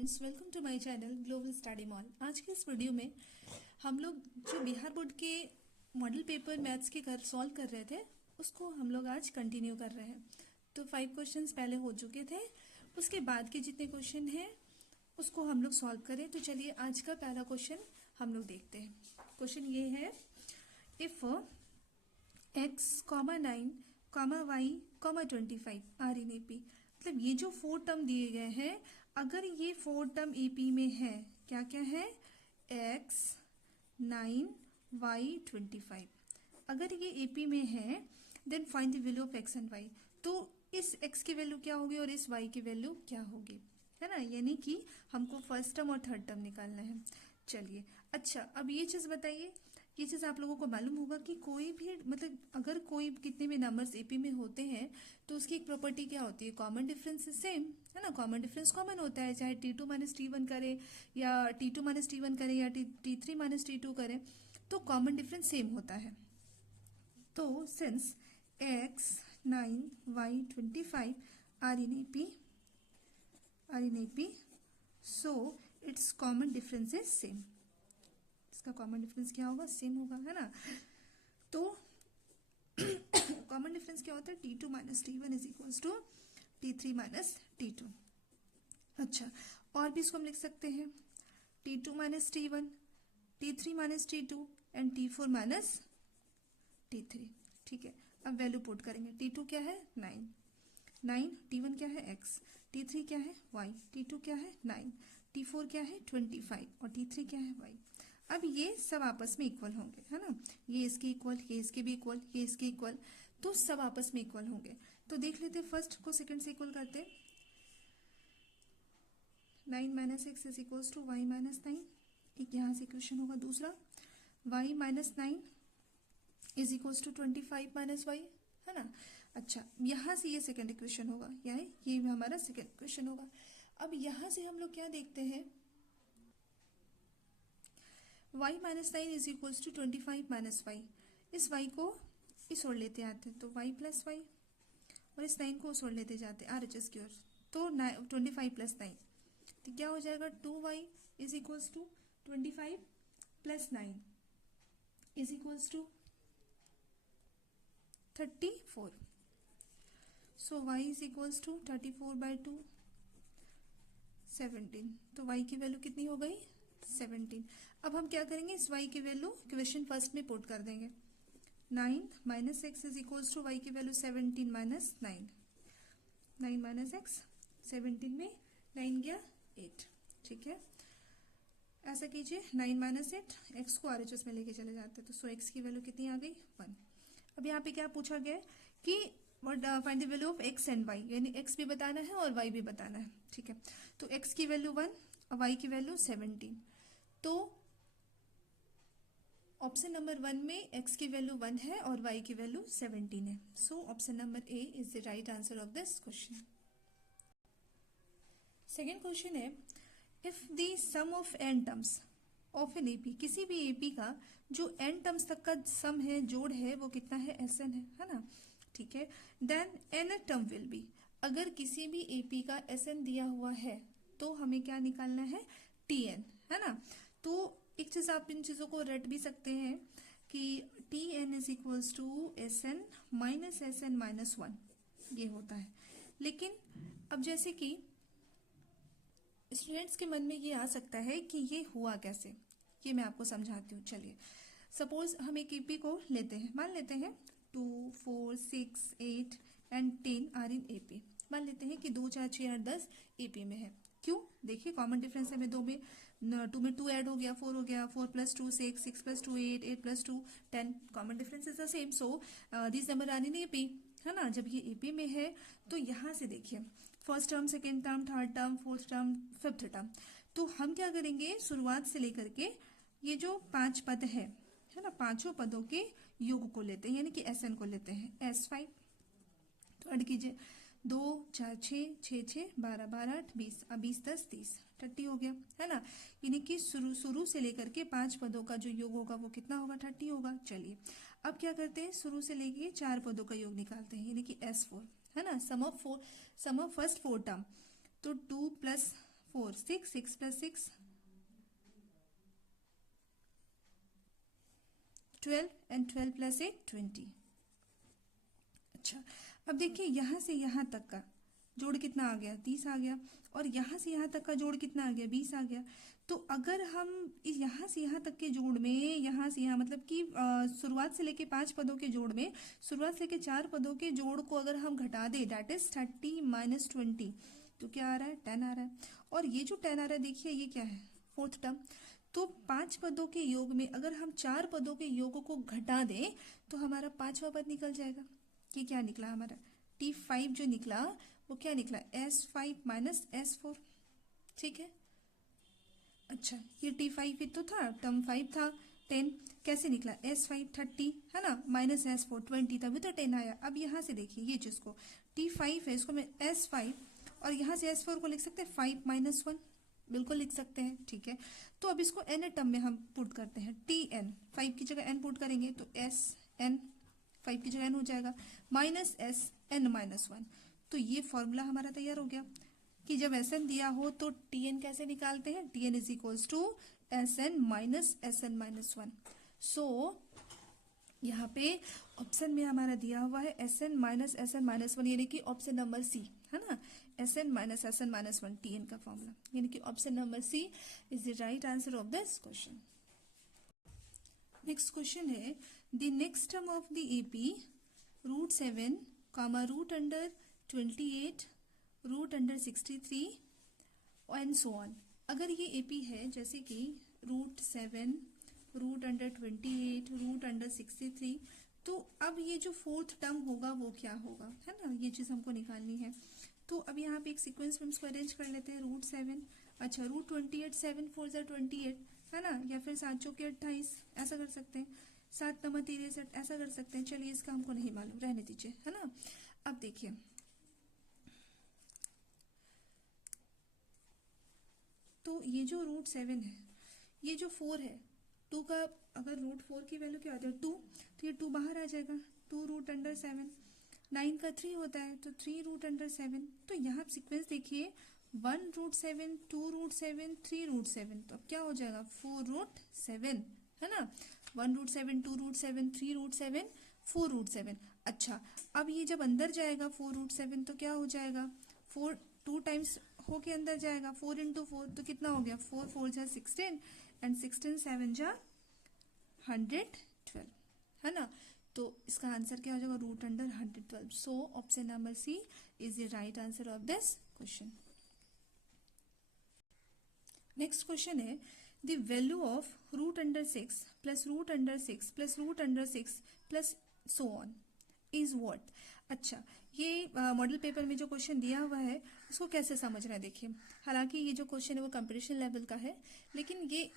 Friends, welcome to my channel global study mall. आज के इस वीडियो में हम लोग जो बिहार बोर्ड के मॉडल पेपर मैथ्स के कर सॉल्व कर रहे थे उसको हम लोग आज कंटिन्यू कर रहे हैं। तो 5 क्वेश्चंस पहले हो चुके थे, उसके बाद के जितने क्वेश्चन हैं उसको हम लोग सॉल्व करें। तो चलिए आज का पहला क्वेश्चन हम लोग देखते हैं। क्वेश्चन ये है, if x, 9, y, 25 are in AP. मतलब ये जो 4 टर्म दिए गए हैं, अगर ये 4 टर्म एपी में है, क्या क्या है, x, 9, y, 25। अगर ये एपी में है then find the value of x and y। तो इस x की वैल्यू क्या होगी और इस y की वैल्यू क्या होगी, है ना। यानी कि हमको फर्स्ट टर्म और थर्ड टर्म निकालना है। चलिए, अच्छा अब ये चीज बताइए, ये चीज आप लोगों को मालूम होगा कि कोई भी मतलब अगर कोई कितने भी नंबर्स एपी में होते हैं तो उसकी एक प्रॉपर्टी क्या होती है, कॉमन डिफरेंस इज सेम, है ना। कॉमन डिफरेंस कॉमन होता है, चाहे T2 माइनस T1 करे या T2 माइनस T1 करे या T3 माइनस T2 करे, तो कॉमन डिफरेंस सेम होता है। तो since x, 9, y, 25 are in AP, so it's common difference is same. इसका कॉमन डिफरेंस क्या होगा, सेम होगा, है ना। तो कॉमन डिफरेंस क्या होता है, T2 minus T1 is equals to T3 minus T2। अच्छा, और भी इसको हम लिख सकते हैं T2 minus T1, T3 minus T2 and T4 minus T3। ठीक है, अब वैल्यू पुट करेंगे। T2 क्या है, 9, T1 क्या है, x, T3 क्या है, y, T2 क्या है, 9, T4 क्या है, 25 और T3 क्या है, y। अब ये सब आपस में इक्वल होंगे, है ना। ये इसके इक्वल, ये इसके भी इक्वल, ये इसके इक्वल, तो सब आपस में इक्वल होंगे। तो देख लेते फर्स्ट को सेकंड से इक्वल करते। 9 minus x is equals to y minus 9, एक यहाँ से इक्वेशन होगा। दूसरा y minus 9 is equals to 25 minus y, है ना। अच्छा, यहां से ये सेकंड इक्वेशन होगा, यानी ये हमारा सेकंड इक्वेशन होगा। अब यहां से हम लोग क्या देखते हैं, y minus 9 is equals to 25 minus y. इस y को इस ओर लेते आते हैं तो y प्लस वाई, और इस 9 को उस ओर लेते जाते हैं RHS की ओर, तो 25 प्लस 9, तो क्या हो जाएगा, 2y is equals to 25 plus 9 is equals to 34। So y is equals to 34 by 2, 17। तो y की वैल्यू कितनी हो गई, 17। अब हम क्या करेंगे, इस y की वैल्यू क्वेश्चन फर्स्ट में पुट कर देंगे। 9 minus x is equals to y की वैल्यू 17 माइनस 9, 9 माइनस एक्स, 17 में 9 गया 8। ठीक है, ऐसा कीजिए, 9 माइनस 8, एक्स को RHS में लेके चले जाते हैं, तो सो एक्स की वैल्यू कितनी आ गई, 1। अब यहाँ पे क्या पूछा गया है कि find the value of x and y, यानी x भी बताना है और y भी बताना है। ठीक है, तो x की वैल्यू 1 और y की वैल्यू 17। तो ऑप्शन नंबर 1 में x की वैल्यू 1 है और y की वैल्यू 17 है। So option number A is the right answer of this question. Second question है, if the sum of n terms of an AP, किसी भी एपी का जो n टर्म्स तक का सम है, जोड़ है, वो कितना है, Sn है ना। ठीक है, then n term will be, अगर किसी भी एपी का Sn दिया हुआ है तो हमें क्या निकालना है, Tn, है ना। तो एक चीज आप इन चीजों को रट भी सकते हैं कि Tn is equals to Sn minus Sn minus 1, ये होता है। लेकिन अब जैसे कि स्टूडेंट्स के मन में ये आ सकता है कि ये हुआ कैसे, ये मैं आपको समझाती हूँ। चलिए, सपोज हम एक एपी को लेते हैं, मान लेते हैं 2, 4, 6, 8 एंड 10 आर इन एपी। मान लेते हैं कि 2, 4, 6, 8, 10 एपी में है। क्यों, देखिए कॉमन डिफरेंस है, में 2 में 2 ऐड हो गया, 4 हो गया, 4 plus 2 6, 6 plus 2 8, 8 plus 2 10, common difference is the same. So this number are in AP, है ना। जब ये एपी में है तो यहां से देखिए, first term, second term, third term, fourth term, fifth term, तो हम क्या करेंगे, शुरुआत से लेकर के ये जो 5 पद है ना, पांचों पदों के योग को लेते हैं, यानी कि Sn को लेते हैं, S5। तो ऐड कीजिए, 2, 4, 6, 6, 6, 12, 12, 8, 20, 20, 10, 30, 30 हो गया, है ना। यानी कि शुरू से लेकर के 5 पदों का जो योग होगा वो कितना होगा, 30 होगा। चलिए, अब क्या करते हैं, शुरू से लेके 4 पदों का योग निकालते हैं, यानी कि S4, है ना। सम ऑफ फर्स्ट 4 टर्म, तो 2 प्लस 4 6 6 प्लस 6 12 एंड 12 प्लस 8 20। अच्छा, अब देखिए यहाँ से यहाँ तक का जोड़ कितना आ गया 30 आ गया, और यहाँ से यहाँ तक का जोड़ कितना आ गया 20 आ गया। तो अगर हम इस यहाँ से यहाँ तक के जोड़ में, यहाँ से यहाँ मतलब कि शुरुआत से लेके 5 पदों के जोड़ में शुरुआत से लेके 4 पदों के जोड़ को अगर हम घटा दें, दैट इज 30 माइनस 20, तो क्या आ रहा है 10 आ रहा है। और ये जो 10 आ रहा है देखिए ये क्या है, फोर्थ टर्म। तो 5 पदों के योग में अगर हम 4 पदों के योग को घटा दें तो हमारा 5वां पद निकल जाएगा। ये क्या निकला हमारा T5 जो निकला वो क्या निकला S5 माइनस S4। ठीक है। अच्छा, ये T5 ही तो था, टर्म 5 था 10, कैसे निकला S5 30 है ना, माइनस S4 20, तभी तो 10 आया। अब यहाँ से देखिए ये जिसको T5 है इसको मैं S5 और यहाँ से S4 को लिख सकते हैं 5 माइनस 1, बिल्कुल लिख सकते हैं। ठीक है, तो अब इसको n टर्म में हम पुट करते हैं, TN 5 की जगह n पुट करेंगे तो SN 5 की जगह n हो जाएगा माइनस SN माइनस 1। तो ये फॉर्मूला हमारा तैयार हो गया कि जब SN दिया हो तो TN कैसे निकालते हैं, TN is equals to SN minus SN minus 1। So यहाँ पे ऑप्शन में हमारा दिया हुआ है SN माइनस SN माइनस 1, यानी कि ऑप्शन नंबर सी है ना, SN minus SN minus 1 TN का फॉर्मूला, यानी कि option number C is the right answer of this question. Next question है the next term of the AP √7 comma root under 28 root under 63 and so on. अगर ये AP है जैसे कि √7 root under 28 root under 63, तो अब ये जो फोर्थ टर्म होगा वो क्या होगा, है ना, ये चीज़ हमको निकालनी है। तो अब यहाँ पे एक सीक्वेंस में इसको अरेंज कर लेते हैं, √7, अच्छा √28 7 4 28 है ना, या फिर 7 चौके 28 ऐसा कर सकते हैं, 7 नंबर 63 ऐसा कर सकते हैं। चलिए इसका हमको नहीं मालूम, रहने दीजिए, है ना। अब देखिए तो ये जो √7 है, ये जो 4 है, 2 का अगर √4 की वैल्यू क्या होती है 2, तो ये 2 बाहर आ जाएगा, 2 रूट अंडर 7। 9 का 3 होता है तो 3 रूट अंडर 7। तो यहाँ सीक्वेंस देखिए 1 √7 2 √7 3 √7, तो अब क्या हो जाएगा 4 √7 है ना, 1 √7 2 √7 3 √7 4 √7। अच्छा, अब ये जब अंदर जाएगा 4 √7 तो क्या हो जाएगा 4 2 टाइम्स होके अंदर जाएगा, 4 इंटू 4 तो कितना हो गया 4 4 जा 16 एंड 16 7 जा 112 है ना। तो इसका आंसर क्या हो जाएगा root under 112। So option number C is the right answer of this question. Next question है the value of root under 6 plus root under 6 plus root under 6 plus so on is what. अच्छा, ये model paper में जो question दिया हुआ है इसको कैसे समझना है, देखिए हालांकि ये जो क्वेश्चन है वो कंपटीशन लेवल का है, लेकिन ये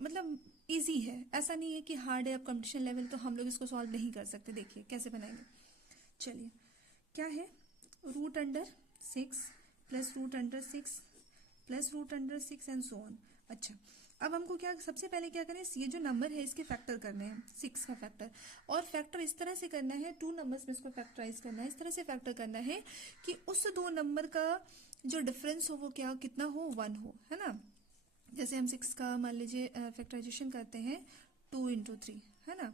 मतलब इजी है, ऐसा नहीं है कि हार्ड है। अब कंपटीशन लेवल तो हम लोग इसको सॉल्व नहीं कर सकते, देखिए कैसे बनाएंगे। चलिए क्या है root under 6 plus root under 6 plus root under 6 and so on. अच्छा, अब हमको क्या सबसे पहले क्या करें, ये जो नंबर है इसके फैक्टर करने हैं, 6 का फैक्टर, और फैक्टर इस तरह से करना है 2 नंबर्स में इसको फैक्टराइज करना है, इस तरह से फैक्टर करना है कि उस 2 नंबर का जो डिफरेंस हो वो क्या कितना हो 1 हो, है ना। जैसे हम 6 का मान लीजिए फैक्टराइजेशन करते हैं 2 इंटू 3 है ना,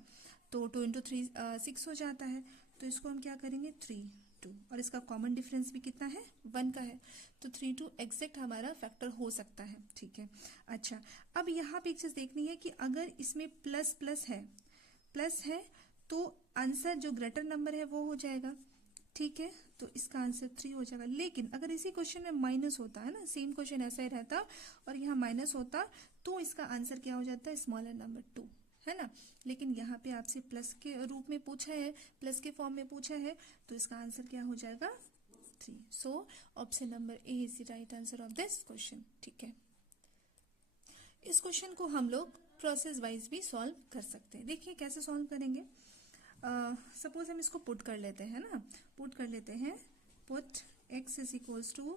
तो 2 इंटू 3 6 हो जाता है, तो इसको हम क्या करेंगे 3 2, और इसका कॉमन डिफरेंस भी कितना है 1 का है, तो 3 2 एग्जैक्ट हमारा फैक्टर हो सकता है। ठीक है, अच्छा अब यहाँ पे एक चीज देखनी है कि अगर इसमें प्लस प्लस है तो आंसर जो ग्रेटर नंबर है वो हो जाएगा। ठीक है, तो इसका आंसर 3 हो जाएगा। लेकिन अगर इसी क्वेश्चन में माइनस होता है ना, सेम क्वेश्चन ऐसा ही रहता और यहाँ माइनस होता तो इसका आंसर क्या हो जाता है स्मॉलर नंबर 2 है ना। लेकिन यहाँ पे आपसे प्लस के रूप में पूछा है, प्लस के फॉर्म में पूछा है, तो इसका आंसर क्या हो जाएगा 3। सो option number A is the right answer of this question. ठीक है, इस क्वेश्चन को हम लोग प्रोसेस वाइज भी सॉल्व कर सकते हैं। देखिए कैसे सॉल्व करेंगे, सपोज हम इसको पुट कर लेते हैं ना, पुट कर लेते हैं, put x is equals to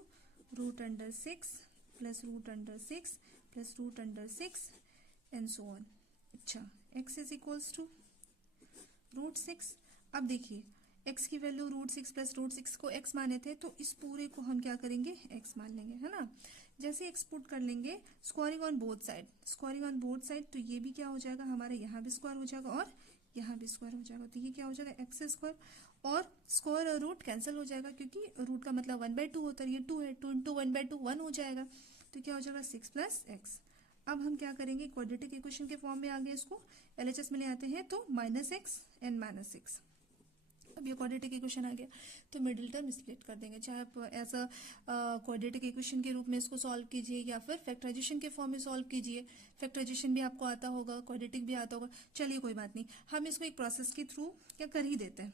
root under 6 plus root under 6 plus root under 6 and so on. अच्छा, x is equals to root 6। अब देखिए x की वैल्यू रूट 6 प्लस रूट 6 को x माने थे, तो इस पूरे को हम क्या करेंगे x मान लेंगे, है ना। जैसे एक्सपोर्ट कर लेंगे squaring on both side, squaring on both side, तो ये भी क्या हो जाएगा हमारे यहाँ भी स्क्वायर हो जाएगा और यहाँ भी स्क्वायर हो जाएगा, तो ये क्या हो जाएगा एक्स स्क्वायर, और स्क्वायर और रूट कैंसिल हो जाएगा क्योंकि रूट का मतलब 1/2 होता है, ये 2 है, 2 इंटू 1/2 1 हो जाएगा, तो क्या हो जाएगा 6 प्लस एक्स। अब हम क्या करेंगे, क्वाड्रेटिक इक्वेशन के फॉर्म में आ गए, इसको एलएचएस में ले आते हैं, तो -x एंड -6। अब ये क्वाड्रेटिक इक्वेशन आ गया, तो मिडिल टर्म स्प्लिट कर देंगे, चाहे आप एज अ क्वाड्रेटिक इक्वेशन के रूप में इसको सॉल्व कीजिए या फिर फैक्टराइजेशन के फॉर्म में सॉल्व कीजिए। फैक्टराइजेशन भी आपको आता होगा, क्वाड्रेटिक भी आता होगा, चलिए कोई बात नहीं, हम इसको एक प्रोसेस के थ्रू क्या कर ही देते हैं।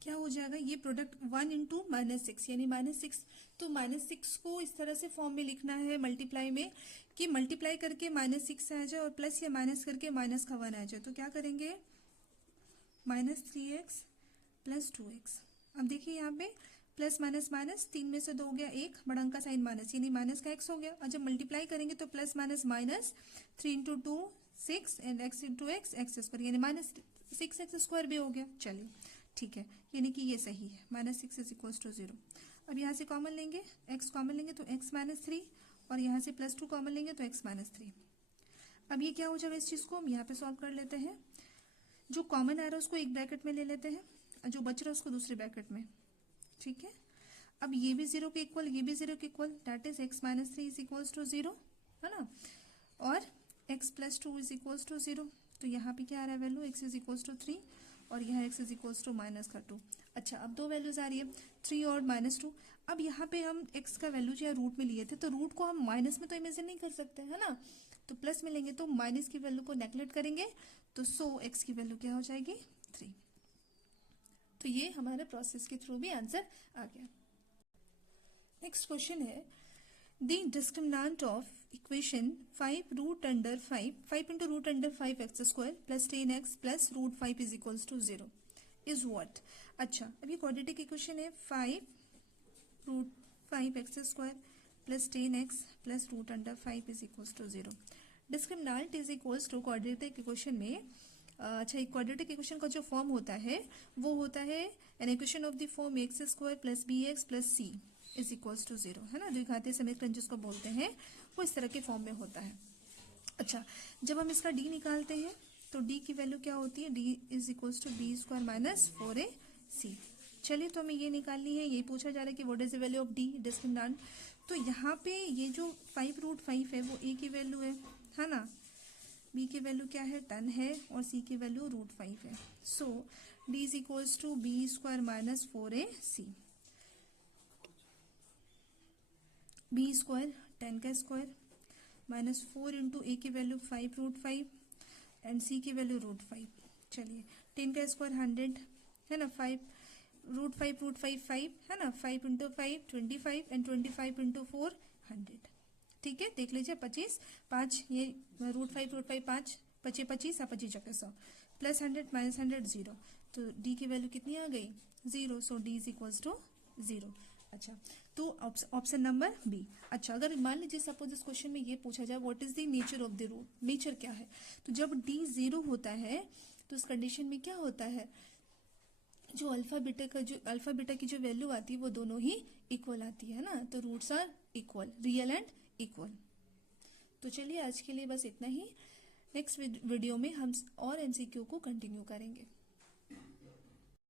क्या हो जाएगा, ये प्रोडक्ट 1 इंटू -6 यानी -6, तो -6 को इस तरह से फॉर्म में लिखना है मल्टीप्लाई में, कि मल्टीप्लाई करके -6 आ जाए और प्लस या माइनस करके माइनस का 1 आ जाए, तो क्या करेंगे -3x प्लस 2x। अब देखिए यहाँ पे प्लस माइनस माइनस, 3 में से 2 हो गया 1, बड़ा अंक का साइन माइनस यानी माइनस का x हो गया, और जब मल्टीप्लाई करेंगे तो plus minus minus, 3 into 2 6 and x into x x square यानी -6x² भी हो गया। चलिए ठीक है, यानी कि ये सही है, -6 इज इक्वल टू 0। अब यहाँ से कॉमन लेंगे, x कॉमन लेंगे तो x -3, और यहाँ से +2 कॉमन लेंगे तो x -3। अब ये क्या हो जाएगा, इस चीज़ को हम यहाँ पे सॉल्व कर लेते हैं, जो कॉमन आ रहा है उसको एक ब्रैकेट में ले लेते हैं और जो बच रहा है उसको दूसरे ब्रैकेट में, ठीक है। अब ये भी 0 के इक्वल, ये भी 0 के equal, that is x -3 is equals to 0, है ना, और x + 2 इज इक्वल्स टू 0, तो यहाँ पे क्या आ रहा है value, x is equals to 3 और यहाँ x इज इक्वल्स टू -2। अच्छा, अब दो वैल्यूज आ रही है 3 और -2। अब यहाँ पे हम x का वैल्यू जो है रूट में लिए थे, तो रूट को हम माइनस में तो इमेजिन नहीं कर सकते, है ना, तो प्लस में लेंगे तो माइनस की वैल्यू को नेगलेक्ट करेंगे, तो सो x की वैल्यू क्या हो जाएगी 3। तो ये हमारे प्रोसेस के थ्रू भी आंसर आ गया। नेक्स्ट क्वेश्चन है, the discriminant of equation 5 root under 5 into root under 5x² plus 10x plus root 5 is equals to 0 is what. अच्छा, अब ये क्वाड्रेटिक इक्वेशन है, 5 root 5x² plus 10x plus root under 5 is equals to 0। Discriminant is equals to quadratic equation में, अच्छा, quadratic equation का जो form होता है वो होता है an equation of the form x² plus bx plus c is equals to 0, है ना, द्विघातीय समीकरण जिसको बोलते हैं वो इस तरह के फॉर्म में होता है। अच्छा, जब हम इसका d निकालते हैं तो d की वैल्यू क्या होती है, d is equals to b² minus 4ac। चलिए, तो हमें ये निकालनी है, ये पूछा जा रहा है कि what is the value of d discriminant. तो यहाँ पे ये जो 5 रूट 5 है वो a की वैल्यू है ना, b की वैल्यू क्या है 10 है और c की वैल्यू रूट 5 है। So d is equals to b² minus 4ac, b² 10 का स्क्वायर माइनस 4 इंटू a की वैल्यू 5 रूट 5 एंड c की वैल्यू रूट 5। चलिए, 10 का स्क्वायर 100 है ना, 5 रूट 5 5 है ना, 5 इंटू 5 25 एंड 25 इंटू 4 100। ठीक है, देख लीजिए 25 5, ये रूट 5 5 25 25 और 25 जगह 100 प्लस 100 माइनस 100 0, तो d की वैल्यू कितनी आ गई 0, सो d इज इक्वल्स टू 0। अच्छा, तो ऑप्शन नंबर बी। अच्छा, अगर मान लीजिए सपोज इस क्वेश्चन में ये पूछा जाए what is the nature of the root, nature क्या है, तो जब d 0 होता है तो इस कंडीशन में क्या होता है, जो अल्फा बीटा की जो वैल्यू आती है वो दोनों ही इक्वल आती है ना, तो roots are equal, real and equal. तो चलिए आज के लिए बस इतना ही, नेक्स्ट वीडियो में हम और एमसीक्यू को कंटिन्यू करेंगे।